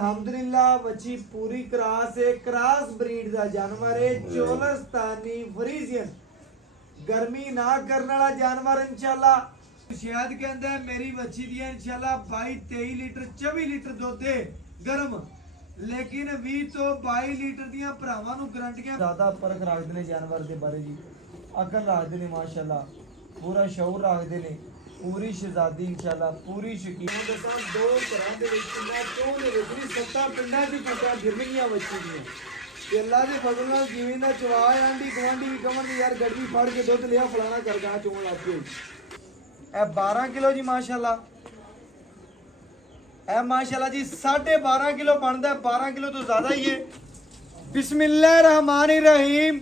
अल्हम्दुलिल्लाह बच्ची पूरी क्रॉस है, क्रॉस ब्रीड का जानवर है, चोलस्तानी फ्रीजियन गर्मी ना करने वाला जानवर इंशाल्लाह। शायद कहता है मेरी बच्ची दी इंशाल्लाह 22-23 लीटर 24 लीटर दुध है गर्म, लेकिन 20 तो 22 लीटर दियां भरावां नूं गारंटियां ज्यादा परख रखदे ने जानवर दे बारे जी, अकल रखदे ने माशाल्लाह, पूरा शौर रखदे ने, पूरी शहजादी इंशाल्लाह पूरी शकीन दसा दो घरां दे विच किन्ना चों दे विच भी 7 पिंडां दी पिंडां गिरनियां बच्ची ਦੀਆਂ ਤੇ ਅੱਲਾ ਦੇ ਫਜ਼ਲ ਨਾਲ ਜਿਵੇਂ ਦਾ ਚਵਾ ਆਂਡੀ ਗਵਾਂਡੀ ਵੀ ਕਮਣ ਯਾਰ ਗੱਡੀ ਫੜ ਕੇ ਦੁੱਧ ਲਿਆ ਫਲਾਣਾ ਕਰ ਗਾ ਚੋਣ ਲੱਗ ਪਈ। ਇਹ 12 ਕਿਲੋ ਜੀ ਮਾਸ਼ਾਅੱਲਾ, ਇਹ ਮਾਸ਼ਾਅੱਲਾ ਜੀ 12.5 ਕਿਲੋ ਬਣਦਾ, 12 ਕਿਲੋ ਤੋਂ ਜ਼ਿਆਦਾ ਹੀ ਹੈ। ਬਿਸਮਿल्लाह रहमान रहीम।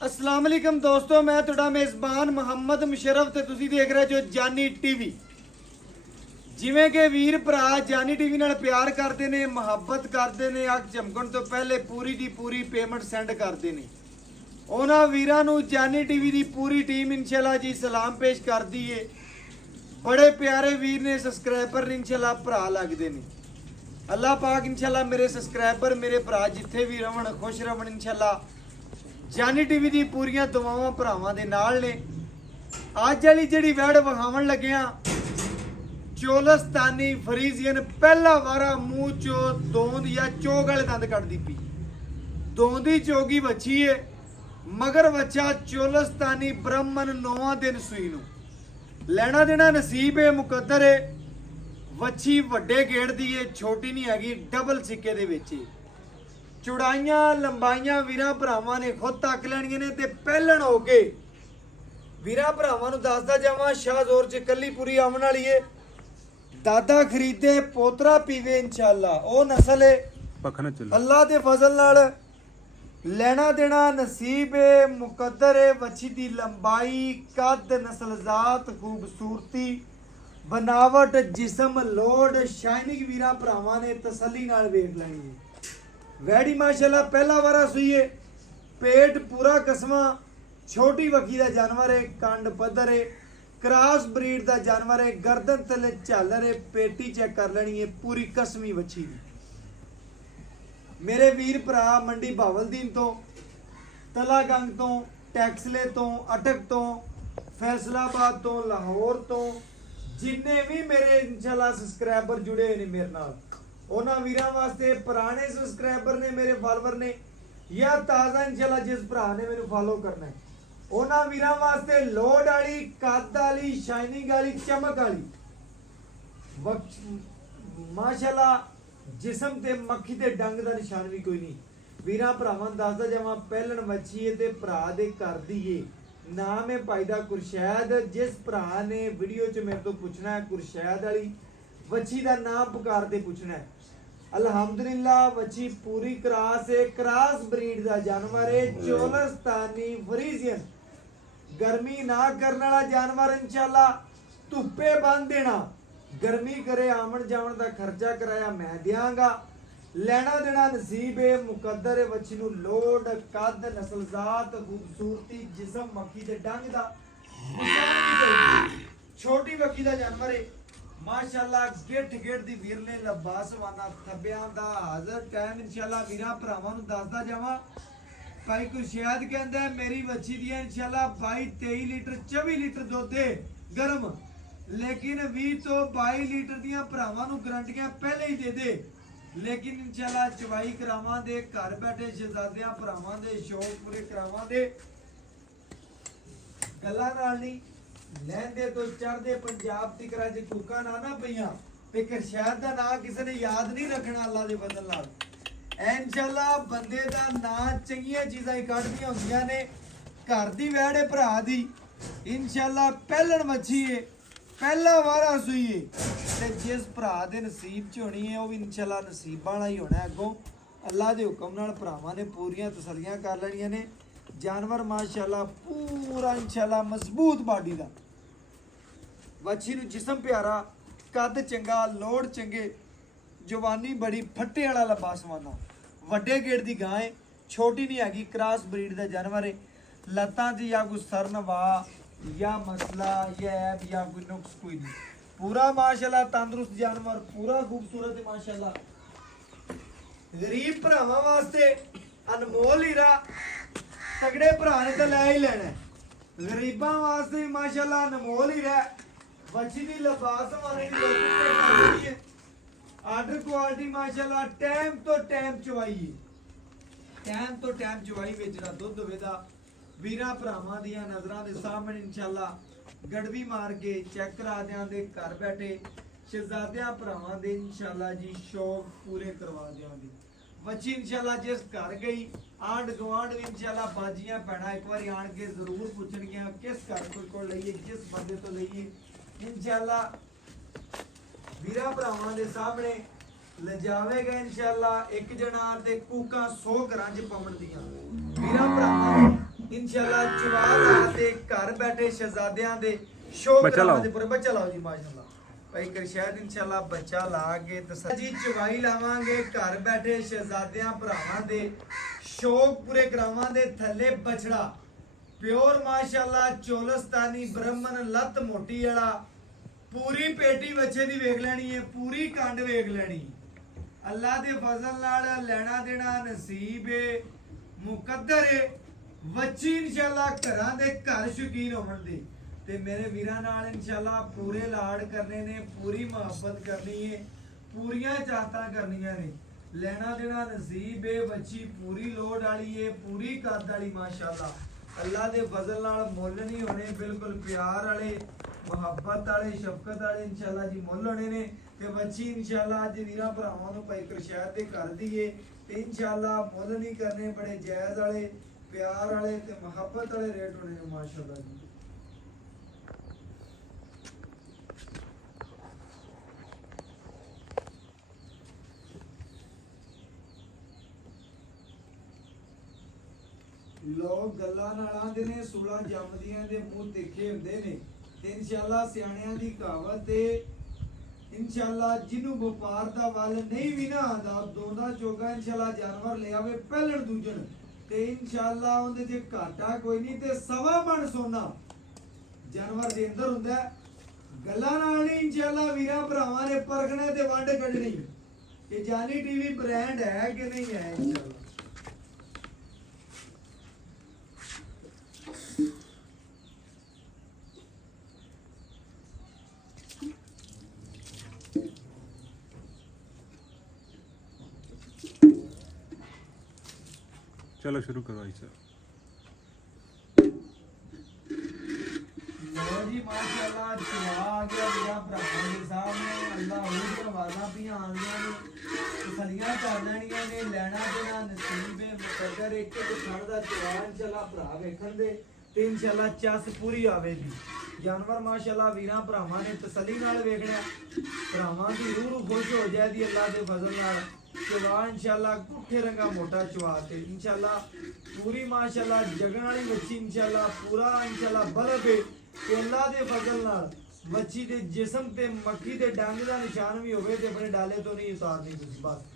अस्सलाम वालेकुम दोस्तों, मैं तुहाडा मेज़बान मुहम्मद मुशर्रफ ते तुसीं देख रहे जो जानी टीवी। जिवें कि वीर भरा जानी टीवी नाल प्यार करते ने, मुहब्बत करते ने, अग झमकण तो पहले पूरी दी पूरी पेमेंट सेंड करते ने, उन्हां वीरां नूं जानी टीवी दी पूरी टीम इंशाल्लाह जी सलाम पेश करदी है। बड़े प्यारे वीर ने, सबसक्राइबर ने इंशाल्लाह भरा लगदे ने। अल्लाह पाक इंशाल्लाह मेरे सबसक्राइबर मेरे भरा जिथे भी रहन खुश रहन इंशाल्लाह। जानी टीवी दी पूरियां दुआवां भरावां दे नाल ने। अज वाली जिहड़ी वैड विखावण लगे आ चोलस्तानी फ्रीजियन, पहला वारा मुंह चो दोंद या चोग वाले दंद कटदी पी, दोंदी चोगी बच्ची है, मगर बच्चा चोलस्तानी ब्राह्मण 9 दिन सूई नूं, लेना देना नसीब है, मुकद्दर है। बच्ची वड्डे गेड़ दी है, छोटी नहीं हैगी, डबल सिक्के दे विच है। चौड़ाइयां लंबाइयां वीरां भरावां ने खुद तक लैणियां ने ते पहलण हो के वीरां भरावां नूं दसदा जावां शाहजोर च कल्ली पूरी आवन वाली है। दादा खरीदे पोतरा पीवे इंशाल्लाह, ओ नस्ल है अल्लाह दे फजल नाल लेना देना नसीब है, मुकद्दर है। बच्ची दी लंबाई, कद, नस्ल जात, खूबसूरती, बनावट, जिस्म, लोड, शाइनिंग वीरां भरावां ने तसल्ली नाल वेख लैणी है। वैड़ी माशाल्लाह पहला वारा सूई है, पेट पूरा कसमा, छोटी वकी दा जानवर है, कंड पद्धर है, क्रॉस ब्रीड का जानवर है, गर्दन तले झालर है, पेटी चेक कर लेनी है, पूरी कसमी बच्ची दी। मेरे वीर भरा मंडी बावलदीन तो, तलागंग तो, टैक्सले तो, अटक तो, फैसलाबाद तो, लाहौर तो, जिन्ने भी मेरे इंशाल्लाह सबसक्राइबर जुड़े हुए ने मेरे नाल, उन्हां वीरां वास्ते पुराने सबसक्राइबर ने, मेरे फॉलोवर ने, या ताज़ा इंशाल्लाह जिस भरा ने मैनू फॉलो करना है उन्हां वीरां वास्ते लोड वाली, कद वाली, शाइनिंग वाली, चमक वाली माशाल्लाह जिस्म ते मक्खी ते डंग दा निशान भी कोई नहीं। वीरां भरावां दसदा जावां पहलण मच्छी है ते भरा दे घर दी है। नाम है भाई दा कुरशैद। जिस भरा ने वीडियो च मेरे तो पूछना है कुरशैद वाली बच्ची दा नाम पुकार के पूछना है। अल्हम्दुलिल्लाह बच्ची पूरी क्रॉस है, क्रॉस ब्रीड का जानवर है, चोलस्तानी फ्रीजियन गर्मी ना करने वाला जानवर इंशाल्लाह। धुप्पे बन देना, गर्मी करे आवन जावन का खर्चा कराया मैं देंगा, लेना देना नसीब है, मुकद्दर है। बच्ची नूं लोड, कद, नस्ल जात, खूबसूरती, जिस्म, मक्खी ते डंग दा छोटी वकी दा जानवर है माशाल्लाह। गिठ गिठ दी वीरले लबास वाना थब्बियां दा हाज़र टाइम इंशाल्लाह वीरां भरावां नूं दसदा जावां। भाई कुरशैद कहंदा है मेरी बच्ची दी इंशाल्लाह 22-23 लीटर 24 लीटर दुध है गर्म, लेकिन 20 तो 22 लीटर दियां भरावां नूं गारंटियां पहले ही दे, लेकिन इंशाल्लाह चवाई करावां दे, घर बैठे शहजादियां भरावां दे शौक पूरे करावां दे, गल्लां नाल नहीं लैंदे तो चढ़दे पंजाब तिकरा च कूका ना पईयां ते कुरशैद दा नाम किसी ने याद नहीं रखना अल्लाह दे फजल नाल। इंशाल्लाह बंदे दा नाम चंगियां चीज़ां कढदियां हुंदियां ने। घर दी वैड़ है भरा दी इंशाल्लाह, पहलण मच्छी है, पहला वारा सूई है ते जिस भरा दे नसीब च होनी है वह भी इंशाल्लाह नसीबां वाला ही होना है। अगों अल्लाह दे हुक्म नाल भरावां ने पूरियां तसल्लियां कर लैणियां ने। जानवर माशाल्लाह पूरा इंशाल्लाह मजबूत बाडी दा, बच्ची नूं जिस्म प्यारा, कद चंगा, लोड चंगे, जवानी बड़ी, फट्टे वाला लंबा समाना, वड्डे गेड़ दी गां है, छोटी नहीं हैगी, क्रॉस ब्रीड का जानवर है। लत्तां च या कोई सरन वाह या मसला या ऐब या कोई नुक्स कोई नहीं, पूरा माशाल्लाह तंदुरुस्त जानवर, पूरा खूबसूरत है माशाल्लाह। ਗਰੀਬ ਭਰਾਵਾਂ ਵਾਸਤੇ ਅਨਮੋਲ ਹੀਰਾ, ਤਗੜੇ ਭਰਾ ਨੇ ਤਾਂ ਲੈ ਹੀ ਲੈਣਾ ਹੈ। ਗਰੀਬਾਂ ਵਾਸਤੇ ਵੀ ਮਾਸ਼ਾਅੱਲਾ ਅਨਮੋਲ ਹੀਰਾ। ਬੱਚੀ ਦੀ ਲਿਬਾਸ ਵਾਲੇ ਦੀ ਲੋਕੀ ਹੈ। ਆਰਡਰ ਕੁਆਲਿਟੀ ਮਾਸ਼ਾਅੱਲਾ ਟਾਈਮ ਤੋਂ ਟਾਈਮ ਚਵਾਈ, ਟਾਈਮ ਤੋਂ ਟਾਈਮ ਚਵਾਈ ਵਿੱਚ ਜਿਹੜਾ ਦੁੱਧ ਵੇਦਾ ਵੀਰਾਂ ਭਰਾਵਾਂ ਦੀਆਂ ਨਜ਼ਰਾਂ ਦੇ ਸਾਹਮਣੇ ਇਨਸ਼ਾਅੱਲਾ ਗੜਵੀ ਮਾਰ ਕੇ ਚੈੱਕ ਕਰਾ ਦਿਆਂਗੇ। ਘਰ ਬੈਠੇ ਸ਼ਹਿਜ਼ਾਦਿਆਂ ਭਰਾਵਾਂ ਦੇ ਇਨਸ਼ਾਅੱਲਾ ਜੀ ਸ਼ੌਕ ਪੂਰੇ ਕਰਵਾ ਦਿਆਂਗੇ। ਬੱਚੀ ਇਨਸ਼ਾਅੱਲਾ ਜਿਸ ਘਰ ਗਈ ਆਂਡ ਗਵਾਂਡ ਵੀ ਇਨਸ਼ਾਅੱਲਾ ਬਾਜੀਆਂ ਪੈਣਾ ਇੱਕ ਵਾਰੀ ਆਣ ਕੇ ਜ਼ਰੂਰ ਪੁੱਛਣਗੀਆਂ ਕਿਸ ਘਰ ਕੋਲ ਲਈਏ, ਕਿਸ ਬੰਦੇ ਤੋਂ ਲਈਏ। ਇਨਸ਼ਾਅੱਲਾ ਵੀਰਾਂ ਭਰਾਵਾਂ ਦੇ ਸਾਹਮਣੇ ਲਜਾਵੇਗਾ ਇਨਸ਼ਾਅੱਲਾ ਇੱਕ ਜਣਾ ਤੇ ਕੂਕਾਂ 100 ਘਰਾਂ 'ਚ ਪਾਉਣ ਦੀਆਂ। ਵੀਰਾਂ ਭਰਾਵਾਂ ਇਨਸ਼ਾਅੱਲਾ ਜਵਾਬ ਤੇ ਘਰ ਬੈਠੇ ਸ਼ਹਿਜ਼ਾਦਿਆਂ ਦੇ ਸ਼ੌਕ ਕਰਾਉਣ ਦੇ ਪੂਰੇ। ਬੱਚਾ ਲਾਓ ਜੀ ਮਾਸ਼ਾਅੱਲਾ ਭਾਈ ਕਰਸ਼ਾਦ ਇਨਸ਼ਾਅੱਲਾ ਬੱਚਾ ਲਾ ਕੇ ਤਸੱਲੀ ਚਵਾਈ ਲਾਵਾਂਗੇ। ਘਰ ਬੈਠੇ ਸ਼ਹਿਜ਼ਾਦਿਆਂ ਭਰਾਵਾਂ ਦੇ ਸ਼ੌਕ ਪੂਰੇ ਕਰਾਵਾਂਗੇ। ਥੱਲੇ ਬਛੜਾ ਪਿਓਰ ਮਾਸ਼ਾਅੱਲਾ ਚੋਲਸਤਾਨੀ ਬ੍ਰਾਹਮਣ ਲੱਤ ਮੋਟੀ ਵਾਲਾ ਪੂਰੀ ਪੇਟੀ ਬੱਚੇ ਦੀ ਵੇਖ ਲੈਣੀ ਹੈ, ਪੂਰੀ ਕੰਡ ਵੇਖ ਲੈਣੀ। ਅੱਲਾ ਦੇ ਫਜ਼ਲ ਨਾਲ ਲੈਣਾ ਦੇਣਾ ਨਸੀਬ ਏ, ਮੁਕੱਦਰ ਏ। ਬੱਚੀ ਇਨਸ਼ਾਅੱਲਾ ਘਰਾਂ ਦੇ ਘਰ ਸ਼ੌਕੀਨ ਹੋਣ ਦੀ ਤੇ ਮੇਰੇ ਵੀਰਾਂ ਨਾਲ ਇਨਸ਼ਾਅੱਲਾ ਪੂਰੇ ਲਾਡ ਕਰਨੇ ਨੇ, ਪੂਰੀ ਮੁਹੱਬਤ ਕਰਨੀ ਹੈ, ਪੂਰੀਆਂ ਚਾਹਤਾਂ ਕਰਨੀਆਂ ਨੇ। ਲੈਣਾ ਦੇਣਾ ਨਸੀਬ ਏ। ਬੱਚੀ ਪੂਰੀ ਲੋੜ ਵਾਲੀ ਏ, ਪੂਰੀ ਕੱਦ ਵਾਲੀ ਮਾਸ਼ਾਅੱਲਾ। ਅੱਲਾ ਦੇ ਫਜ਼ਲ ਨਾਲ ਮੁੱਲ ਨਹੀਂ ਹੋਣੇ, ਬਿਲਕੁਲ ਪਿਆਰ ਵਾਲੇ, ਮੁਹੱਬਤ ਵਾਲੇ, ਸ਼ਫਕਤ ਵਾਲੇ ਇਨਸ਼ਾਅੱਲਾ ਜੀ ਮੁੱਲ ਹੋਣੇ ਨੇ। ਤੇ ਬੱਚੀ ਇਨਸ਼ਾਅੱਲਾ ਅੱਜ ਵੀਰਾਂ ਭਰਾਵਾਂ ਨੂੰ ਭਾਈ ਕਰਸ਼ਾਦ ਦੇ ਕਰ ਦਈਏ ਤੇ ਇਨਸ਼ਾਅੱਲਾ ਮੁੱਲ ਨਹੀਂ ਕਰਨੇ, ਬੜੇ ਜਾਇਜ਼ ਵਾਲੇ, ਪਿਆਰ ਵਾਲੇ ਤੇ ਮੁਹੱਬਤ ਵਾਲੇ ਰੇਟ ਹੋਣੇ ਨੇ ਮਾਸ਼ਾਅੱਲਾ ਜੀ। ਲੋਕ ਗੱਲਾਂ ਨਾਲ ਆਂਦੇ ਨੇ 16 ਜੰਮਦੀਆਂ ਦੇ ਮੂੰਹ ਤਿੱਖੇ ਹੁੰਦੇ ਨੇ ਤੇ ਇਨਸ਼ਾਅੱਲਾ ਸਿਆਣਿਆਂ ਦੀ ਕਹਾਵਤ ਤੇ ਇਨਸ਼ਾਅੱਲਾ ਜਿਹਨੂੰ ਵਪਾਰ ਦਾ ਵੱਲ ਨਹੀਂ ਵੀ ਨਾ ਆਂਦਾ ਦੋਂਦਾ ਚੋਗਾ ਇਨਸ਼ਾਅੱਲਾ ਜਾਨਵਰ ਲਿਆਵੇ ਪਹਿਲਣ ਦੂਜਣ ਤੇ ਇਨਸ਼ਾਅੱਲਾ ਉਹਦੇ ਚ ਘਾਟਾ ਕੋਈ ਨਹੀਂ ਤੇ ਸਵਾ ਮਣ ਸੋਨਾ ਜਾਨਵਰ ਦੇ ਅੰਦਰ ਹੁੰਦਾ। ਗੱਲਾਂ ਨਾਲ ਨਹੀਂ ਇਨਸ਼ਾਅੱਲਾ ਵੀਰਾਂ ਭਰਾਵਾਂ ਨੇ ਪਰਖਣੇ ਤੇ ਵੰਡ ਕੱਢਣੀ ਕਿ ਜਾਨੀ ਟੀਵੀ ਬ੍ਰਾਂਡ ਹੈ ਕਿ ਨਹੀਂ ਹੈ ਇਨਸ਼ਾਅੱਲਾ। चलो शुरू करो भाई सर। लो जी माशाअल्लाह चला आ गया मेरा भरावां दे सामने। अल्लाह होर आवाज़ां पियां आंदियां ने तसल्लियां कर लैणियां ने। लैना देना नसीब है मुकद्दर। एक एक खड़ दा चवा इंशाअल्लाह भरा वेखण दे ते इंशाअल्लाह चस पूरी आवेगी। जानवर माशाअल्लाह वीरां भरावां ने तसल्ली नाल वेखणा। भरावां दी रूह खुश हो जाएगी अल्लाह दे फजल नाल। चवा इंशाअल्लाह गुठे रंगा मोटा चवा ते इंशाअल्लाह पूरी माशाअल्लाह जगन वाली बच्ची इंशाअल्लाह पूरा इंशाअल्लाह बल्ब है ते अल्लाह दे फजल नाल बच्ची दे जिस्म ते मक्खी दे डंग दा निशान भी होवे ते अपने डाले तो नहीं उतारनी तुसीं बस।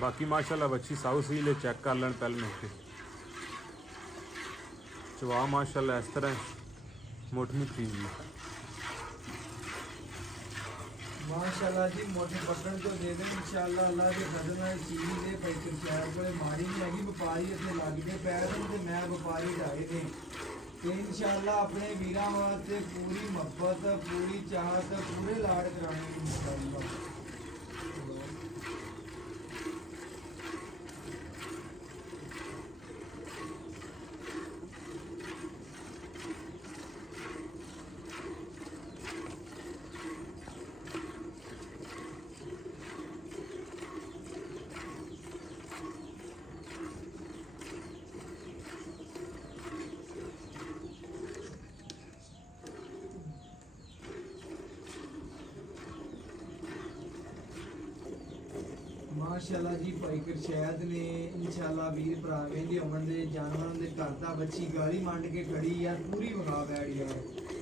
बाकी माशाल्लाह बच्ची साउ सी ले चेक कर लें पहले मौके चवा माशाल्लाह इस तरह मोटी मोटी जी माशाअल्लाह जी मोटे पकड़ तो दे दें इंशाअल्लाह अल्लाह के फजल नाल चीज दे भाई करशाद कोले माड़ी नहीं हैगी। व्यापारी इतने लगदे पैर ते मैं व्यापारी ढाए ने ते इंशाअल्लाह अपने वीरां वास्ते पूरी मोहब्बत पूरी चाहत पूरे लाड कराने इंशाअल्लाह। माशाअल्लाह जी भाई करशैद ने इंशाअल्लाह वीर भरा वेंदे होवन दे जानवरां दे घर दा बच्ची गाली मंड के खड़ी यार पूरी विखा बैठ गया।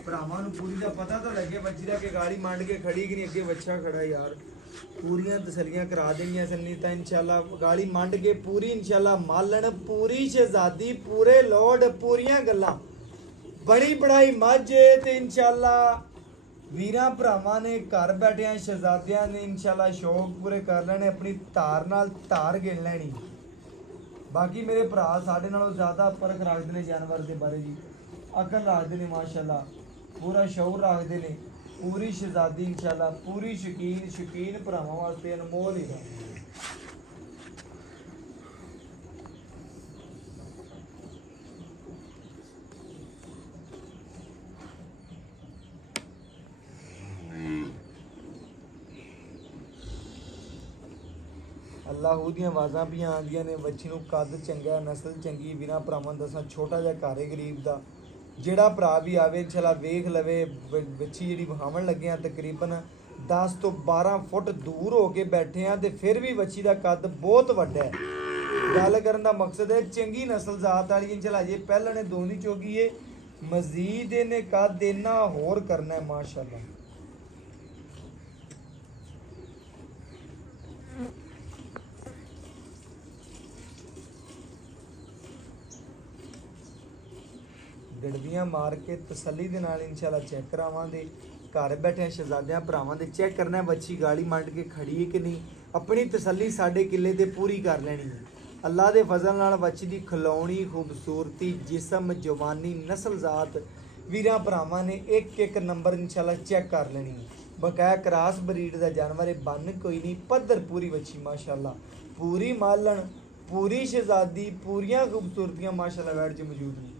भरावां नूं पूरी दा पता तो लगे बच्ची दा कि गाली मंड के खड़ी कि नहीं अगे बच्चा खड़ा यार ਪੂਰੀਆਂ ਤਸੱਲੀਆਂ ਕਰਾ ਦੇਣੀਆਂ ਸੰਨੀ ਤਾਂ ਇਨਸ਼ਾਅੱਲਾ ਗਾਲੀ ਮੰਡ ਕੇ ਪੂਰੀ ਇਨਸ਼ਾਅੱਲਾ ਮਾਲਣ ਪੂਰੀ ਸ਼ਹਿਜ਼ਾਦੀ ਪੂਰੇ ਲੋਡ ਪੂਰੀਆਂ ਗੱਲਾਂ ਬੜੀ ਬੜਾਈ ਮੱਝ ਤੇ ਇਨਸ਼ਾਅੱਲਾ ਵੀਰਾਂ ਭਰਾਵਾਂ ਨੇ ਘਰ ਬੈਠਿਆਂ ਸ਼ਹਿਜ਼ਾਦਿਆਂ ਨੇ ਇਨਸ਼ਾਅੱਲਾ ਸ਼ੌਕ ਪੂਰੇ ਕਰ ਲੈਣੇ ਆਪਣੀ ਧਾਰ ਨਾਲ ਧਾਰ ਗਿਣ ਲੈਣੀ। ਬਾਕੀ ਮੇਰੇ ਭਰਾ ਸਾਡੇ ਨਾਲੋਂ ਜ਼ਿਆਦਾ ਪਰਖ ਰੱਖਦੇ ਨੇ ਜਾਨਵਰ ਦੇ ਬਾਰੇ ਜੀ, ਅਕਲ ਰੱਖਦੇ ਨੇ ਮਾਸ਼ਾਅੱਲਾ, ਪੂਰਾ ਸ਼ੌਰ ਰੱਖਦੇ ਨੇ। ਪੂਰੀ ਸ਼ਹਿਜ਼ਾਦੀ ਇਨਸ਼ਾਅੱਲਾ ਪੂਰੀ ਸ਼ੌਕੀਨ ਭਰਾਵਾਂ ਵਾਸਤੇ ਅਨਮੋਲ ਹੀ ਹੈ। ਅੱਲਾਹੂ ਦੀਆਂ ਆਵਾਜ਼ਾਂ ਵੀ ਆਉਂਦੀਆਂ ਨੇ। ਬੱਚੀ ਨੂੰ ਕੱਦ ਚੰਗਾ, ਨਸਲ ਚੰਗੀ। ਵੀਰਾਂ ਭਰਾਵਾਂ ਨੂੰ ਦੱਸਾਂ ਛੋਟਾ ਜਿਹਾ ਘਰ ਹੈ ਗਰੀਬ ਦਾ, ਜਿਹੜਾ ਭਰਾ ਵੀ ਆਵੇ ਇਨਸ਼ਾਅੱਲਾ ਵੇਖ ਲਵੇ। ਬੱਚੀ ਜਿਹੜੀ ਵਹਾਵਣ ਲੱਗੇ ਆ ਤਕਰੀਬਨ 10 ਤੋਂ 12 ਫੁੱਟ ਦੂਰ ਹੋ ਕੇ ਬੈਠੇ ਆ ਤੇ ਫਿਰ ਵੀ ਬੱਚੀ ਦਾ ਕੱਦ ਬਹੁਤ ਵੱਡਾ ਹੈ। ਗੱਲ ਕਰਨ ਦਾ ਮਕਸਦ ਹੈ ਚੰਗੀ ਨਸਲ ਜ਼ਾਤ ਵਾਲੀ ਇਨਸ਼ਾਅੱਲਾ ਜੇ ਪਹਿਲਾਂ ਨੇ ਦੋਨੀ ਚੋਗੀ ਏ, ਮਜ਼ੀਦ ਇਹਨੇ ਕੱਦ ਇੰਨਾ ਹੋਰ ਕਰਨਾ ਹੈ ਮਾਸ਼ਾਅੱਲਾ। ਗੜਵੀਆਂ ਮਾਰ ਕੇ ਤਸੱਲੀ ਦੇ ਨਾਲ ਇਨਸ਼ਾਅੱਲਾ ਚੈੱਕ ਕਰਾਵਾਂਗੇ। ਘਰ ਬੈਠੇ ਸ਼ਹਿਜ਼ਾਦਿਆਂ ਭਰਾਵਾਂ ਦੇ ਚੈੱਕ ਕਰਨਾ ਬੱਚੀ ਗਾਲੀ ਮੰਡ ਕੇ ਖੜੀ ਹੈ ਕਿ ਨਹੀਂ। ਆਪਣੀ ਤਸੱਲੀ ਸਾਡੇ ਕਿੱਲੇ ਤੇ ਪੂਰੀ ਕਰ ਲੈਣੀ ਹੈ। ਅੱਲਾ ਦੇ ਫਜ਼ਲ ਨਾਲ ਬੱਚੀ ਦੀ ਖਿਲਾਉਣੀ ਖੂਬਸੂਰਤੀ ਜਿਸਮ ਜਵਾਨੀ ਨਸਲ ਜ਼ਾਤ ਵੀਰਾਂ ਭਰਾਵਾਂ ਨੇ ਇੱਕ ਨੰਬਰ ਇਨਸ਼ਾਅੱਲਾ ਚੈੱਕ ਕਰ ਲੈਣੀ ਹੈ। ਬਕਾਇਆ ਕਰਾਸ ਬਰੀਡ ਦਾ ਜਾਨਵਰ ਹੈ, ਬੰਨ ਕੋਈ ਨਹੀਂ, ਪੱਧਰ ਪੂਰੀ ਬੱਚੀ ਮਾਸ਼ਾਅੱਲਾ, ਪੂਰੀ ਮਾਲਣ ਪੂਰੀ ਸ਼ਹਿਜ਼ਾਦੀ ਪੂਰੀਆਂ ਖੂਬਸੂਰਤੀਆਂ ਮਾਸ਼ਾਅੱਲਾ ਵੈੜ 'ਚ ਮੌਜੂਦ ਨੇ।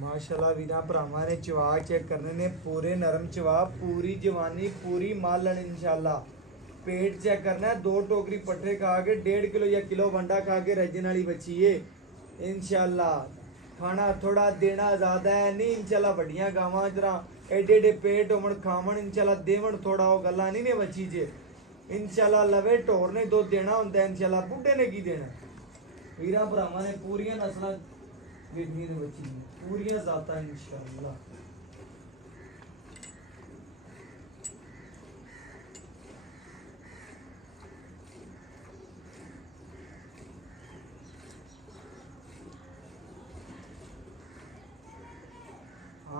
ਮਾਸ਼ਾਅੱਲਾ ਵੀਰਾਂ ਭਰਾਵਾਂ ਨੇ ਚਵਾ ਚੈੱਕ ਕਰਨੇ ਨੇ, ਪੂਰੇ ਨਰਮ ਚਵਾ, ਪੂਰੀ ਜਵਾਨੀ ਪੂਰੀ ਮਾਲਣ ਇਨਸ਼ਾਅੱਲਾ। ਪੇਟ ਚੈੱਕ ਕਰਨਾ, 2 ਟੋਕਰੀ ਪੱਠੇ ਖਾ ਕੇ 1.5 ਕਿਲੋ ਜਾਂ ਕਿਲੋ ਵੰਡਾ ਖਾ ਕੇ ਰੱਜਣ ਵਾਲੀ ਬੱਚੀ ਏ ਇਨਸ਼ਾਅੱਲਾ। ਖਾਣਾ ਥੋੜਾ ਦੇਣਾ ਜ਼ਿਆਦਾ ਹੈ ਨਹੀਂ ਇਨਸ਼ਾਅੱਲਾ। ਵੱਡੀਆਂ ਗਾਵਾਂ ਜਰਾ ਐਡੇ ਪੇਟ ਹੋਣ ਖਾਵਣ ਇਨਸ਼ਾਅੱਲਾ, ਦੇਵਣ ਥੋੜਾ, ਉਹ ਗੱਲਾਂ ਨਹੀਂ ਨੇ ਬੱਚੀ 'ਚ ਇਨਸ਼ਾਅੱਲਾ। ਲਵੇ ਢੋਰ ਨੇ ਦੁੱਧ ਦੇਣਾ ਹੁੰਦਾ ਇਨਸ਼ਾਅੱਲਾ, ਬੁੱਢੇ ਨੇ ਕੀ ਦੇਣਾ। ਵੀਰਾਂ ਭਰਾਵਾਂ ਨੇ ਪੂਰੀਆਂ ਨਸਲਾਂ ਵੇਖਣੀਆਂ ਨੇ ਬੱਚੀ ਦੀਆਂ, ਪੂਰੀਆਂ ਜ਼ਾਤਾਂ ਇਨਸ਼ਾਅੱਲਾ।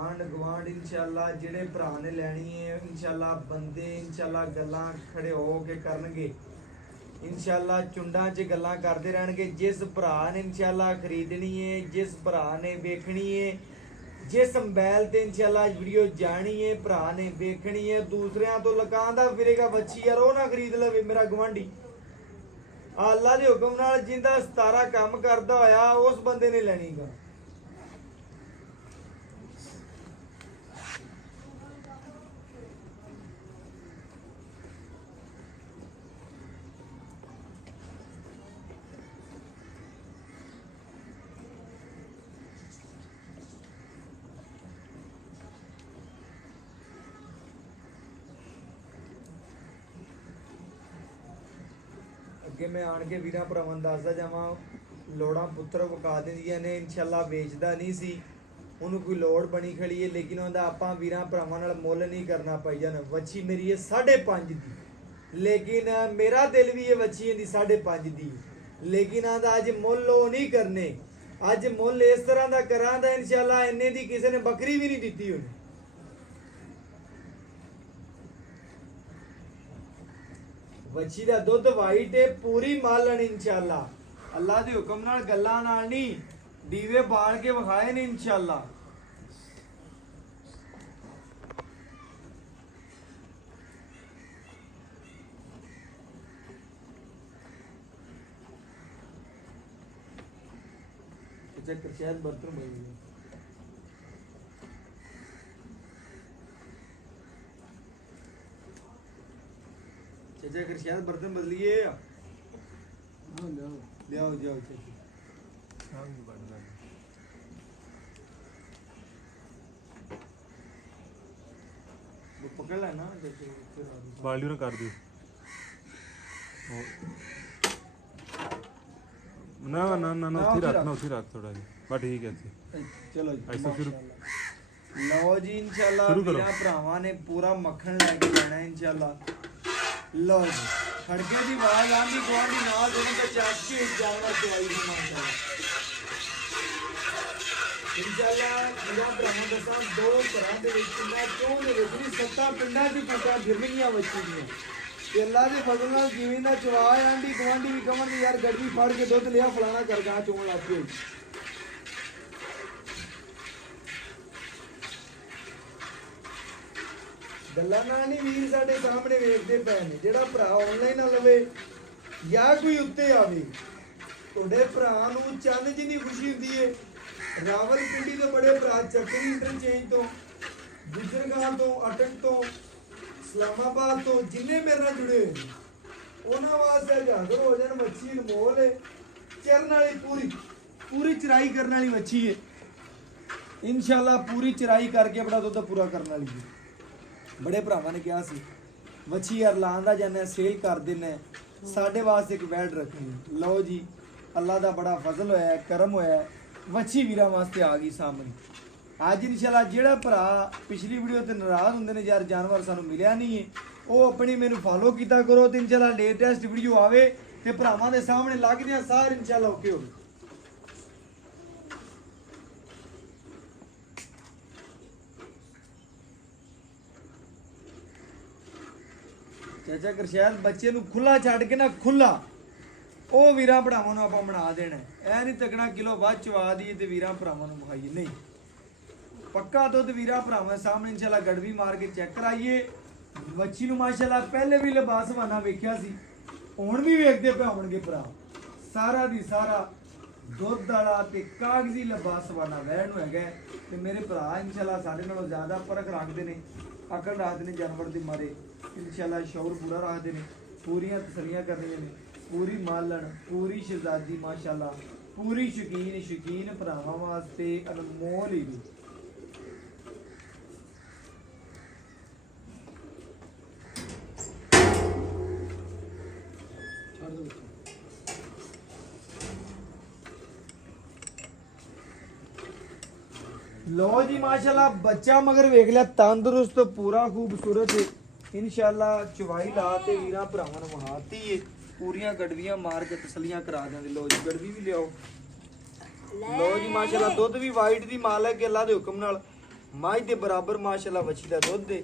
ਆਂਢ ਗੁਆਂਢ ਇਨਸ਼ਾਅੱਲਾ ਜਿਹੜੇ ਭਰਾ ਨੇ ਲੈਣੀ ਹੈ ਇਨਸ਼ਾਅੱਲਾ, ਬੰਦੇ ਇਨਸ਼ਾਅੱਲਾ ਗੱਲਾਂ ਖੜੇ ਹੋ ਕੇ ਕਰਨਗੇ ਇਨਸ਼ਾਅੱਲਾ, ਚੁੰਡਾਂ 'ਚ ਗੱਲਾਂ ਕਰਦੇ ਰਹਿਣਗੇ। ਜਿਸ ਭਰਾ ਨੇ ਇਨਸ਼ਾਅੱਲਾ ਖਰੀਦਣੀ ਹੈ, ਜਿਸ ਭਰਾ ਨੇ ਵੇਖਣੀ ਹੈ, ਜਿਸ ਮੋਬਾਈਲ ਤੇ ਇਨਸ਼ਾਅੱਲਾ ਵੀਡੀਓ ਜਾਣੀ ਹੈ, ਭਰਾ ਨੇ ਵੇਖਣੀ ਹੈ, ਦੂਸਰਿਆਂ ਤੋਂ ਲਕਾਂਦਾ ਫਿਰੇਗਾ ਬੱਚੀ ਯਾਰ ਉਹ ਨਾ ਖਰੀਦ ਲਵੇ ਮੇਰਾ ਗਵਾਂਢੀ। ਅੱਲਾ ਦੇ ਹੁਕਮ ਨਾਲ ਜਿੰਦਾ 17 ਕੰਮ ਕਰਦਾ ਹੋਇਆ ਉਸ ਬੰਦੇ ਨੇ ਲੈਣੀਗਾ। ਅੱਗੇ ਮੈਂ ਆਣ ਕੇ ਵੀਰਾਂ ਭਰਾਵਾਂ ਨੂੰ ਦੱਸਦਾ ਜਾਵਾਂ, ਲੋੜਾਂ ਪੁੱਤਰ ਵਿਕਾ ਦਿੰਦੀਆਂ ਨੇ ਇਨਸ਼ਾਅੱਲਾ। ਵੇਚਦਾ ਨਹੀਂ ਸੀ, ਉਹਨੂੰ ਕੋਈ ਲੋੜ ਬਣੀ ਖੜੀ ਹੈ, ਲੇਕਿਨ ਉਹਦਾ ਆਪਾਂ ਵੀਰਾਂ ਭਰਾਵਾਂ ਨਾਲ ਮੁੱਲ ਨਹੀਂ ਕਰਨਾ ਪਾਈ ਜਾਣ। ਵੱਛੀ ਮੇਰੀ ਹੈ 5.5 ਦੀ, ਲੇਕਿਨ ਮੇਰਾ ਦਿਲ ਵੀ ਇਹ ਵੱਛੀ ਦੀ 5.5 ਦੀ, ਲੇਕਿਨ ਆਂਦਾ ਅੱਜ ਮੁੱਲ ਉਹ ਨਹੀਂ ਕਰਨੇ। ਅੱਜ ਮੁੱਲ ਇਸ ਤਰ੍ਹਾਂ ਦਾ ਕਰਾਂ ਦਾ ਇਨਸ਼ਾਅੱਲਾ, ਇੰਨੇ ਦੀ ਕਿਸੇ ਨੇ ਬੱਕਰੀ ਵੀ ਨਹੀਂ ਦਿੱਤੀ ਉਹਨੇ। ਵੱਛੀ ਦਾ ਦੁੱਧ ਵਾਈਟ ਹੈ, ਪੂਰੀ ਮਾਲਣ ਇਨਸ਼ਾਅੱਲਾ। ਅੱਲਾ ਦੇ ਹੁਕਮ ਨਾਲ ਗੱਲਾਂ ਨਾਲ ਨਹੀਂ, ਦੀਵੇ ਬਾਲ ਕੇ ਵਿਖਾਏ ਨੇ ਇਨਸ਼ਾਅੱਲਾ। चेक कर शायद बर्तन बदल गया चाचा कर शायद बर्तन बदलिए ले आओ जाओ चाचा वो पकड़ ला ना जैसे फिर ਬਾਲਟੀ ਨੂੰ ਕਰ ਦਿਓ ਨਾ ਨਾ ਨਾ ਨਾ ਉੱਥੇ ਰੱਖ ਨਾ ਉੱਥੇ ਰੱਖ ਥੋੜਾ ਜਿਹਾ ਬਸ ਠੀਕ ਹੈ ਇੱਥੇ चलो जी ऐसा शुरू- माशाल्लाह। लो जी इंशाल्लाह शुरू करो। मेरा भरावां ने पूरा मक्खन लेके जाना है इंशाल्लाह लो जी खड़के दी आवाज आंदी गुआंढी नाल दोनों ते चक के जानवर से आई है माशाल्लाह इंशाल्लाह मेरा भरावां दसा दो घरां दे विच ना चों दे विच भी 7 पिंडां दी फटा गिरनियां बच्चीਆਂ ਤੇ ਅੱਲਾ ਦੇ ਫਜ਼ਲ ਨਾਲ ਜਿਵੇਂ ਦਾ ਚਵਾਏ ਆਂਡੀ ਗੁਆਂਢੀ ਵੀ ਕਮਣ ਯਾਰ ਗੜਵੀ ਫੜ ਕੇ ਦੁੱਧ ਲਿਆ ਫਲਾਣਾ ਕਰ ਗਾ ਚੋਣ ਲੱਗ ਪਈ ਗੱਲਾਂ ਨਾਲ ਨਹੀਂ ਵੀਰ ਸਾਡੇ ਸਾਹਮਣੇ ਵੇਖਦੇ ਪਏ ਨੇ ਜਿਹੜਾ ਭਰਾ ਆਨਲਾਈਨ ਨਾ ਲਵੇ ਜਾਂ ਕੋਈ ਉੱਤੇ ਆਵੇ ਤੁਹਾਡੇ ਭਰਾ ਨੂੰ ਚੰਦ ਜਿੰਨੀ ਖੁਸ਼ੀ ਹੁੰਦੀ ਏ ਰਾਵਲਪਿੰਡੀ ਦੇ ਬੜੇ ਭਰਾ ਚੱਕਰੀ ਇੰਟਰਚੇਂਜ ਤੋਂ ਗੁਜਰਗਾਂ ਤੋਂ ਅਟਕ ਤੋਂ ਇਸਲਾਮਾਬਾਦ ਤੋਂ ਜਿੰਨੇ ਮੇਰੇ ਨਾਲ ਜੁੜੇ ਹੋਏ ਨੇ ਉਹਨਾਂ ਵਾਸਤੇ ਹਾਜ਼ਰ ਹੋ ਜਾਣ ਮੱਛੀ ਅਨਮੋਲ ਏ ਚਰਨ ਵਾਲੀ ਪੂਰੀ ਚਰਾਈ ਕਰਨ ਵਾਲੀ ਮੱਛੀ ਏ ਇਨਸ਼ਾਅੱਲਾ ਪੂਰੀ ਚਰਾਈ ਕਰਕੇ ਆਪਣਾ ਦੁੱਧ ਪੂਰਾ ਕਰਨ ਵਾਲੀ ਏ ਬੜੇ ਭਰਾਵਾਂ ਨੇ ਕਿਹਾ ਸੀ ਮੱਛੀ ਯਾਰ ਲਾਂਦਾ ਜਾਂਦੇ ਸੇਲ ਕਰ ਦਿੰਨੇ ਸਾਡੇ ਵਾਸਤੇ ਇੱਕ ਬੈਡ ਰੱਖਣੀ ਲਓ ਜੀ ਅੱਲਾ ਦਾ ਬੜਾ ਫਜ਼ਲ ਹੋਇਆ ਕਰਮ ਹੋਇਆ ਮੱਛੀ ਵੀਰਾਂ ਵਾਸਤੇ ਆ ਗਈ ਸਾਹਮਣੇ ਅੱਜ ਇਨਸ਼ਾਅੱਲਾ ਜਿਹੜਾ ਭਰਾ ਪਿਛਲੀ ਵੀਡੀਓ ਤੇ ਨਾਰਾਜ਼ ਹੁੰਦੇ ਨੇ ਯਾਰ ਜਾਨਵਰ ਸਾਨੂੰ ਮਿਲਿਆ ਨਹੀਂ ਹੈ ਉਹ ਆਪਣੀ ਮੈਨੂੰ ਫਾਲੋ ਕੀਤਾ ਕਰੋ ਤੇ ਇਨਸ਼ਾਅੱਲਾ ਲੇਟੈਸਟ ਵੀਡੀਓ ਆਵੇ ਤੇ ਭਰਾਵਾਂ ਦੇ ਸਾਹਮਣੇ ਲੱਗਦੀਆਂ ਸਾਰ ਇਨਸ਼ਾਅੱਲਾ ਓਕੇ ਹੋਵੇ ਚਾਚਾ ਕਰਸ਼ੈਦ ਬੱਚੇ ਨੂੰ ਖੁੱਲਾ ਛੱਡ ਕੇ ਨਾ ਖੁੱਲਾ ਉਹ ਵੀਰਾਂ ਭਰਾਵਾਂ ਨੂੰ ਆਪਾਂ ਬਣਾ ਦੇਣਾ ਐ ਨਹੀਂ ਤਕਣਾ ਕਿਲੋ ਬਾਅਦ ਚਵਾ ਦੀ ਤੇ ਵੀਰਾਂ ਭਰਾਵਾਂ ਨੂੰ ਵਿਖਾਈਏ ਨਹੀਂ ਪੱਕਾ ਦੁੱਧ ਵੀਰਾਂ ਭਰਾਵਾਂ ਸਾਹਮਣੇ ਇਨਸ਼ਾਅੱਲਾ ਗੜਵੀ ਮਾਰ ਕੇ ਚੈੱਕ ਕਰਾਈਏ ਮੱਛੀ ਨੂੰ ਮਾਸ਼ਾਅੱਲਾ ਪਹਿਲੇ ਵੀ ਲਿਬਾਸਵਾਨਾ ਵੇਖਿਆ ਸੀ ਹੁਣ ਵੀ ਵੇਖਦੇ ਪਏ ਹੋਣਗੇ ਭਰਾ ਸਾਰਾ ਦੀ ਸਾਰਾ ਦੁੱਧ ਵਾਲਾ ਤੇ ਕਾਗਜ਼ੀ ਲਿਬਾਸਵਾਨਾ ਵਹਿਣ ਨੂੰ ਹੈਗਾ ਤੇ ਮੇਰੇ ਭਰਾ ਇਨਸ਼ਾਅੱਲਾ ਸਾਡੇ ਨਾਲੋਂ ਜ਼ਿਆਦਾ ਫਰਕ ਰੱਖਦੇ ਨੇ ਅਕਲ ਰੱਖਦੇ ਨੇ ਜਾਨਵਰ ਦੇ ਮਾਰੇ ਇਨਸ਼ਾਅੱਲਾ ਸ਼ੌਰ ਪੂਰਾ ਰੱਖਦੇ ਨੇ ਪੂਰੀਆਂ ਤਸੱਲੀਆਂ ਕਰਨੀਆਂ ਨੇ ਪੂਰੀ ਮਾਲਣ ਪੂਰੀ ਸ਼ਹਿਜ਼ਾਦੀ ਮਾਸ਼ਾਅੱਲਾ ਪੂਰੀ ਸ਼ੌਕੀਨ ਭਰਾਵਾਂ ਵਾਸਤੇ ਅਨਮੋਲ ਹੀ ਵੀ लो जी माशाल्लाह बच्चा मगर वेख लिया तंदुरुस्त पूरा खूबसूरत है इंशाल्लाह चवाई लाते वीरा भरावां ਨੂੰ ਵਹਾਤੀ ਏ ਪੂਰੀਆਂ ਗੜਵੀਆਂ ਮਾਰ ਕੇ ਤਸਲੀਆਂ ਕਰਾ ਦਿੰਦੇ ਲੋ ਜੀ ਗੜਵੀ ਵੀ ਲਿਆਓ ਲੋ ਜੀ ਮਾਸ਼ਾਅੱਲਾ ਦੁੱਧ ਵੀ ਵਾਈਟ ਦੀ ਮਾਲਕ ਹੈ ਅੱਲਾ ਦੇ ਹੁਕਮ ਨਾਲ ਮਾਝ ਦੇ ਬਰਾਬਰ ਮਾਸ਼ਾਅੱਲਾ ਵੱਛੀ ਦਾ ਦੁੱਧ ਹੈ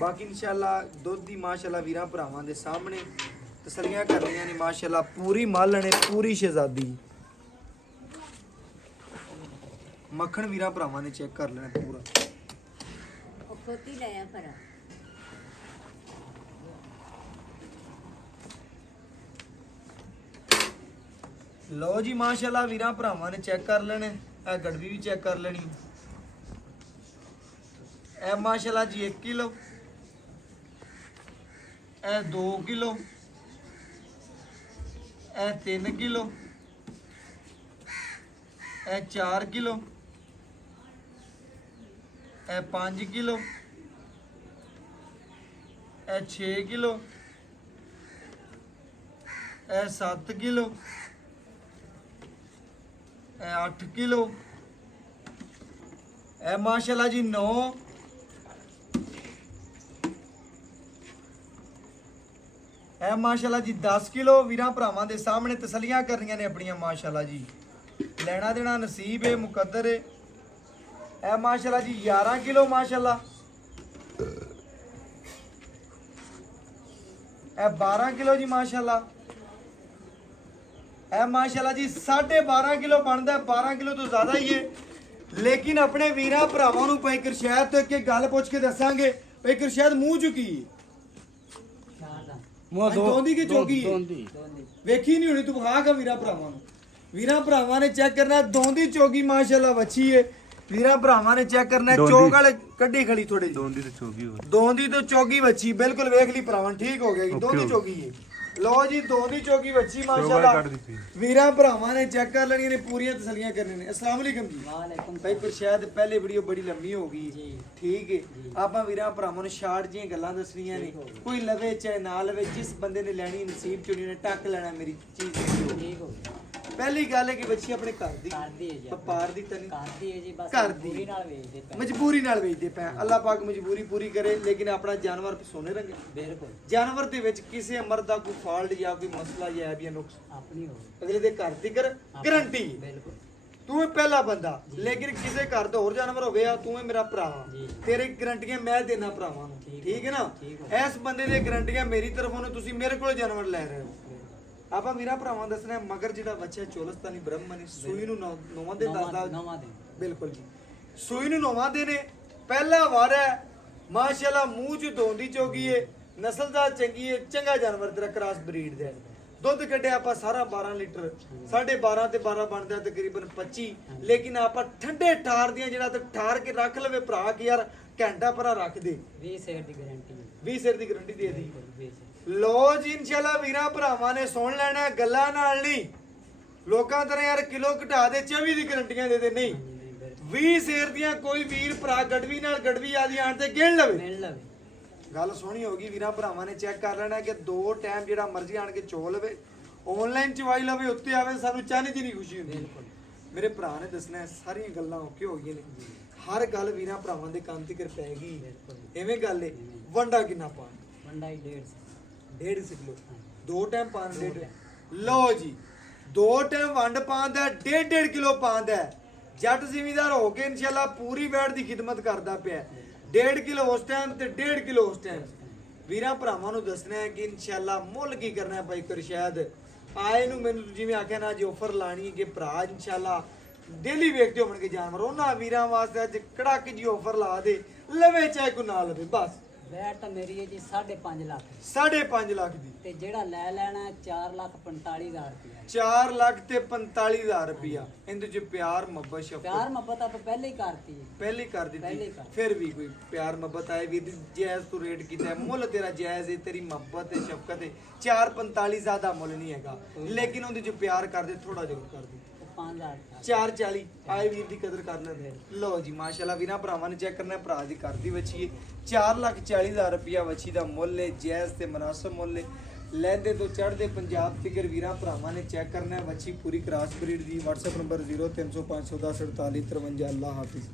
ਬਾਕੀ ਇਨਸ਼ਾਅੱਲਾ ਦੁੱਧ ਦੀ ਮਾਸ਼ਾਅੱਲਾ ਵੀਰਾਂ ਭਰਾਵਾਂ ਦੇ ਸਾਹਮਣੇ ਤਸਲੀਆਂ ਕਰਨੀਆਂ ਨੇ ਮਾਸ਼ਾਅੱਲਾ ਪੂਰੀ ਮਾਲਣ ਹੈ ਪੂਰੀ ਸ਼ਹਿਜ਼ਾਦੀ ਮੱਖਣ ਵੀਰਾਂ ਭਰਾਵਾਂ ਨੇ ਚੈੱਕ ਕਰ ਲੈਣਾ ਪੂਰਾ ਉਹ ਕੋਤੀ ਲਿਆ ਫਰਾ ਲੋ ਜੀ ਮਾਸ਼ਾਅੱਲਾ ਵੀਰਾਂ ਭਰਾਵਾਂ ਨੇ ਚੈੱਕ ਕਰ ਲੈਣੇ ਇਹ ਗੜਵੀ ਵੀ ਚੈੱਕ ਕਰ ਲੈਣੀ ਇਹ ਮਾਸ਼ਾਅੱਲਾ ਜੀ 1 ਕਿਲੋ ਇਹ 2 ਕਿਲੋ ਇਹ 3 ਕਿਲੋ ਇਹ 4 ਕਿਲੋ ਇਹ 5 ਕਿਲੋ ਇਹ 6 ਕਿਲੋ ਇਹ 7 ਕਿਲੋ ਇਹ 8 ਕਿਲੋ ਇਹ ਮਾਸ਼ਾਅੱਲਾ ਜੀ 9 ਇਹ ਮਾਸ਼ਾਅੱਲਾ ਜੀ 10 ਕਿਲੋ ਵੀਰਾਂ ਭਰਾਵਾਂ ਦੇ ਸਾਹਮਣੇ ਤਸੱਲੀਆਂ ਕਰਨੀਆਂ ਨੇ ਆਪਣੀਆਂ ਮਾਸ਼ਾਅੱਲਾ ਜੀ ਲੈਣਾ ਦੇਣਾ ਨਸੀਬ ਹੈ ਮੁਕੱਦਰ ਹੈ ਇਹ ਮਾਸ਼ਾਅੱਲਾ ਜੀ 11 ਕਿਲੋ ਮਾਸ਼ਾਅੱਲਾ ਇਹ 12 ਕਿਲੋ ਜੀ ਮਾਸ਼ਾਅੱਲਾ ਇਹ ਮਾਸ਼ਾਅੱਲਾ ਜੀ 12.5 ਕਿਲੋ ਬਣਦਾ 12 ਕਿਲੋ ਤੋਂ ਜ਼ਿਆਦਾ ਹੀ ਹੈ ਲੇਕਿਨ ਆਪਣੇ ਵੀਰਾਂ ਭਰਾਵਾਂ ਨੂੰ ਭਾਈ ਕਰਸ਼ੈਦ ਤੋਂ ਇੱਕ ਗੱਲ ਪੁੱਛ ਕੇ ਦੱਸਾਂਗੇ ਭਾਈ ਕਰਸ਼ੈਦ ਮੂੰਹ ਚੁੱਕੀ ਹੈ ਮੂੰਹ ਦੋਂਦੀ ਕਿ ਚੋਕੀ ਹੈ ਵੇਖੀ ਨਹੀਂ ਹੋਣੀ ਤੂੰ ਵਿਖਾ ਕੇ ਵੀਰਾਂ ਭਰਾਵਾਂ ਨੂੰ ਵੀਰਾਂ ਭਰਾਵਾਂ ਨੇ ਚੈੱਕ ਕਰਨਾ ਦੋਂਦੀ ਚੋਗੀ ਮਾਸ਼ਾਅੱਲਾ ਵੱਛੀ ਏ। ਵੀਰਾਂ ਭਰਾਵਾਂ ਨੇ ਚੈੱਕ ਕਰਨਾ ਦੋਂਦੀ। ਚੋਗ ਵਾਲੇ ਕੱਢੀ ਖੜੀ ਥੋੜੀ ਦੋਂਦੀ ਤੇ ਚੋਗੀ ਹੋ ਦੋਂਦੀ ਤੋਂ ਚੋਗੀ ਵੱਛੀ ਬਿਲਕੁਲ ਵੇਖ ਲਈ ਭਰਾਵਾਂ ਠੀਕ ਹੋ ਗਿਆ ਜੀ। Okay, ਦੋਂਦੀ okay। ਚੋਗੀ ਏ। ਲਓ ਜੀ ਦੋਂਦੀ ਚੋਗੀ ਵੱਛੀ ਚੋਗਾ ਮਾਸ਼ਾਅੱਲਾ ਕੱਢ ਦਿੱਤੀ। ਵੀਰਾਂ ਭਰਾਵਾਂ ਨੇ ਚੈੱਕ ਕਰ ਲੈਣੀਆਂ ਨੇ ਪੂਰੀਆਂ ਤਸੱਲੀਆਂ ਕਰਨੀਆਂ ਨੇ। अस्सलाम वालेकुम जी। ਵਾਲੇਕੁਮ ਭਾਈ ਪਰ ਸ਼ਾਇਦ ਪਹਿਲੇ ਵੀਡੀਓ ਬੜੀ ਲੰਮੀ ਹੋ ਗਈ ਜੀ। ਠੀਕ ਹੈ ਆਪਾਂ ਵੀਰਾਂ ਭਰਾਵਾਂ ਨੂੰ ਸ਼ਾਰਟ ਜੀਆਂ ਗੱਲਾਂ ਦੱਸਣੀਆਂ ਨੇ ਕੋਈ ਲਵੇ ਚਾਹੇ ਨਾ ਲਵੇ ਜਿਸ ਬੰਦੇ ਨੇ ਲੈਣੀ ਨਸੀਬ ਚੁਣੀ ਨੇ ਟੱਕ ਲੈਣਾ ਮੇਰੀ ਚੀਜ਼ ਦੇਖਿਓ। ਠੀਕ ਹੋ ਗਿਆ ਪਹਿਲੀ ਗੱਲ ਹੈ ਕਿ ਬੱਚੀ ਆਪਣੇ ਘਰ ਦੀ ਕਰਦੀ ਹੈ ਜੀ ਵਪਾਰ ਦੀ ਤਾਂ ਨਹੀਂ ਕਰਦੀ ਹੈ ਜੀ ਬਸ ਘਰ ਦੀ। ਪੂਰੀ ਨਾਲ ਵੇਚਦੇ ਪਏ ਮਜਬੂਰੀ ਨਾਲ ਵੇਚਦੇ ਪਏ ਹਾਂ। ਅੱਲਾਹ ਪਾਕ ਮਜਬੂਰੀ ਪੂਰੀ ਕਰੇ ਲੇਕਿਨ ਆਪਣਾ ਜਾਨਵਰ ਸੋਨੇ ਰੰਗੇ ਬਿਲਕੁਲ ਜਾਨਵਰ ਦੇ ਵਿੱਚ ਕਿਸੇ ਅਮਰ ਦਾ ਕੋਈ ਫਾਲਟ ਜਾਂ ਕੋਈ ਮਸਲਾ ਜਾਂ ਐਬ ਜਾਂ ਨੁਕਸ ਆਪਣੀ ਹੋ ਗਈ ਅਗਲੇ ਦੇ ਘਰ ਦੀ ਗਰੰਟੀ ਬਿਲਕੁਲ ਤੂੰ ਹੈ ਪਹਿਲਾ ਬੰਦਾ ਲੇਕਿਨ ਕਿਸੇ ਘਰ ਦਾ ਹੋਰ ਜਾਨਵਰ ਹੋਵੇ ਆ ਤੂੰ ਹੈ ਮੇਰਾ ਭਰਾ ਜੀ। ਤੇਰੇ ਗਰੰਟੀਆਂ ਮੈਂ ਦੇਣਾ ਭਰਾਵਾਂ ਨੂੰ ਠੀਕ ਠੀਕ ਹੈ ਨਾ ਠੀਕ ਹੋ ਇਸ ਬੰਦੇ ਦੀਆਂ ਗਰੰਟੀਆਂ ਮੇਰੀ ਤਰਫੋਂ ਨੇ ਤੁਸੀਂ ਮੇਰੇ ਕੋਲ ਜਾਨਵਰ ਲੈ ਰਹੇ ਹੋ ਆਪਾਂ ਮੇਰਾ ਭਰਾਵਾਂ ਦੱਸਣਾ ਹੈ, ਮਗਰ ਜਿਹੜਾ ਬੱਚਾ ਚੋਲਸਤਾਨੀ ਬ੍ਰਹਮਣੀ ਸੂਈ ਨੂੰ ਨੌਵਾਂ ਦੇ ਦੱਸਦਾ ਨਵਾਂ ਦੇ ਬਿਲਕੁਲ ਜੀ ਸੂਈ ਨੂੰ ਨੌਵਾਂ ਦੇ ਨੇ ਪਹਿਲਾ ਵਾਰ ਹੈ ਮਾਸ਼ਾਅੱਲਾ ਮੂੰਹ ਚ ਦੋਂਦੀ ਚੋਗੀ ਏ ਨਸਲਦਾਰ ਚੰਗੀ ਏ ਚੰਗਾ ਜਾਨਵਰ ਤੇਰਾ ਕ੍ਰਾਸ ਬਰੀਡ ਦਾ ਹੈ। ਦੁੱਧ ਕੱਢਿਆ ਆਪਾਂ ਸਾਰਾ 12 ਲੀਟਰ 12.5 ਤੇ 12 ਬਣਦਾ ਤਕਰੀਬਨ 25 ਲੇਕਿਨ ਆਪਾਂ ਠੰਡੇ ਠਾਰ ਦੀਆਂ ਜਿਹੜਾ ਤੇ ਠਾਰ ਕੇ ਰੱਖ ਲਵੇ ਭਰਾ ਕਿ ਯਾਰ ਘੰਟਾ ਭਰਾ ਰੱਖ ਦੇ 20 ਸ਼ੇਰ ਦੀ ਗਾਰੰਟੀ ਹੈ 20 ਸਿਰ ਦੀ ਗਰੰਟੀ ਦੇ ਦੀ 20 ਸ਼ੇਰ। ਲੋ ਜੀ ਇਨਸ਼ਾਅੱਲਾ ਵੀਰਾਂ ਭਰਾਵਾਂ ਨੇ ਸੁਣ ਲੈਣਾ ਹੈ, ਗੱਲਾਂ ਨਾਲ ਨਹੀਂ ਲੋਕਾਂ ਤਰ੍ਹਾਂ ਯਾਰ ਕਿਲੋ ਘਟਾ ਦੇ 24 ਦੀ ਗਰੰਟੀਆਂ ਦੇ ਦੇ ਨਹੀਂ ਹਾਂਜੀ, ਨਹੀਂ, ਬਿਲਕੁਲ। 20 ਸ਼ੇਰ ਦੀਆਂ ਕੋਈ ਵੀਰ ਭਰਾ ਗੜਵੀ ਨਾਲ ਗੜਵੀ ਆਦੀ ਆਣ ਤੇ ਗਿਣ ਲਵੇ ਮਿਲ ਲਵੇ ਗੱਲ ਸੋਹਣੀ ਹੋ ਗਈ ਵੀਰਾਂ ਭਰਾਵਾਂ ਨੇ ਚੈੱਕ ਕਰ ਲੈਣਾ ਕਿ ਦੋ ਟਾਈਮ ਜਿਹੜਾ ਮਰਜ਼ੀ ਆਣ ਕੇ ਚੋ ਲਵੇ ਆਨਲਾਈਨ ਚਵਾਈ ਲਵੇ ਉੱਤੇ ਆਵੇ ਸਾਨੂੰ ਚਾਹਨੇ ਦੀ ਨਹੀਂ ਖੁਸ਼ੀ ਹੁੰਦੀ ਬਿਲਕੁਲ ਮੇਰੇ ਭਰਾ ਨੇ ਦੱਸਣਾ ਹੈ, ਸਾਰੀਆਂ ਗੱਲਾਂ ਓਕੇ ਹੋ ਗਈਆਂ ਨੇ ਹਰ ਗੱਲ ਵੀਰਾਂ ਭਰਾਵਾਂ ਦੇ ਕੰਨ ਤੇ ਪੈ ਗਈ ਬਿਲਕੁਲ ਐਵੇਂ ਗੱਲ ਏ ਵੰਡਾ ਕਿੰਨਾ ਪਾ ਵੰਡਾ ਹੀ 150 1.5 ਕਿਲੋ ਦੋ ਟਾਈਮ ਪਾਣ ਦੇ ਲਓ ਜੀ ਦੋ ਟਾਈਮ ਵੰਡ ਪਾਉਂਦਾ 1.5 ਕਿਲੋ ਪਾਉਂਦਾ ਜੱਟ ਜ਼ਿਮੀਦਾਰ ਹੋ ਕੇ ਇਨਸ਼ਾਅੱਲਾ ਪੂਰੀ ਵੈਟ ਦੀ ਖਿਦਮਤ ਕਰਦਾ ਪਿਆ 1.5 ਕਿਲੋ ਉਸ ਟਾਈਮ ਤੇ 1.5 ਕਿਲੋ ਉਸ ਟਾਈਮ ਵੀਰਾਂ ਭਰਾਵਾਂ ਨੂੰ ਦੱਸਣਾ ਹੈ ਕਿ ਇਨਸ਼ਾਅੱਲਾ ਮੁੱਲ ਕੀ ਕਰਨਾ ਹੈ ਭਾਈ ਕਰਸ਼ਾਦ ਆਏ ਨੂੰ ਮੈਨੂੰ ਜਿਵੇਂ ਆਖਿਆ ਨਾ ਅੱਜ ਆਫਰ ਲਾਣੀ ਹੈ ਕਿ ਭਰਾ ਇਨਸ਼ਾਅੱਲਾ ਡੇਲੀ ਵੇਖਦੇ ਹੋਣਗੇ ਜਾਨਵਰ ਉਹਨਾਂ ਵੀਰਾਂ ਵਾਸਤੇ ਅੱਜ ਕੜਾਕੇ ਜੀ ਆਫਰ ਲਾ ਦੇ ਲਵੇ ਚਾਹੇ ਕੋ ਨਾ ਲਵੇ ਬਸ ਵੈਟ ਮੇਰੀ ਹੈ ਜੀ 5.5 ਲੱਖ 5.5 ਲੱਖ ਦੀ ਤੇ ਜਿਹੜਾ ਲੈ ਲੈਣਾ 4,45,000 ਰੁਪਇਆ 4 ਲੱਖ ਤੇ 45,000 ਰੁਪਇਆ ਇਹਦੇ ਚ ਪਿਆਰ ਮੁਹੱਬਤ ਸ਼ਫਕਤ ਪਿਆਰ ਮੁਹੱਬਤ ਆਪਾਂ ਪਹਿਲੇ ਹੀ ਕਰਤੀ ਹੈ ਪਹਿਲੇ ਕਰ ਪਹਿਲੇ ਦਿੱਤੀ ਕਰ। ਫਿਰ ਵੀ ਕੋਈ ਪਿਆਰ ਮੁਹੱਬਤ ਆਏ ਵੀ ਜਾਇਜ਼ ਤੂੰ ਰੇਟ ਕੀਤਾ ਹੈ, ਮੁੱਲ ਤੇਰਾ ਜਾਇਜ਼ ਹੈ ਤੇਰੀ ਮੁਹੱਬਤ ਹੈ ਸ਼ਫਕਤ ਹੈ 4.45 ਜ਼ਿਆਦਾ ਮੁੱਲ ਨਹੀਂ ਹੈਗਾ ਲੇਕਿਨ ਉਹਦੇ ਚ ਪਿਆਰ ਕਰਦੇ ਥੋੜਾ ਜਿਹਾ ਕਰ ਦੇ ਉਹ 5,000 440 ਆਏ ਵੀਰ ਦੀ ਕਦਰ ਕਰ ਲੈਂਦੇ ਲਓ ਜੀ ਮਾਸ਼ਾਅੱਲਾ ਵੀਰਾਂ ਭਰਾਵਾਂ ਨੇ ਚੈੱਕ ਕਰਨਾ ਭਰਾ ਦੀ ਘਰ ਦੀ ਵੱਛੀ ਹੈ 4,40,000 ਰੁਪਇਆ ਵੱਛੀ ਦਾ ਮੁੱਲ ਹੈ ਜਾਇਜ਼ ਤੇ ਮੁਨਾਸਬ ਮੁੱਲ ਹੈ ਲੈਂਦੇ ਤੋਂ ਚੜ੍ਹਦੇ ਪੰਜਾਬ ਫਿਕਰ ਵੀਰਾਂ ਭਰਾਵਾਂ ਨੇ ਚੈੱਕ ਕਰਨਾ ਹੈ ਵੱਛੀ ਪੂਰੀ ਕ੍ਰਾਸ ਬਰੀਡ ਦੀ WhatsApp ਨੰਬਰ 0305104853 ਅੱਲਾਹ ਹਾਫਿਜ਼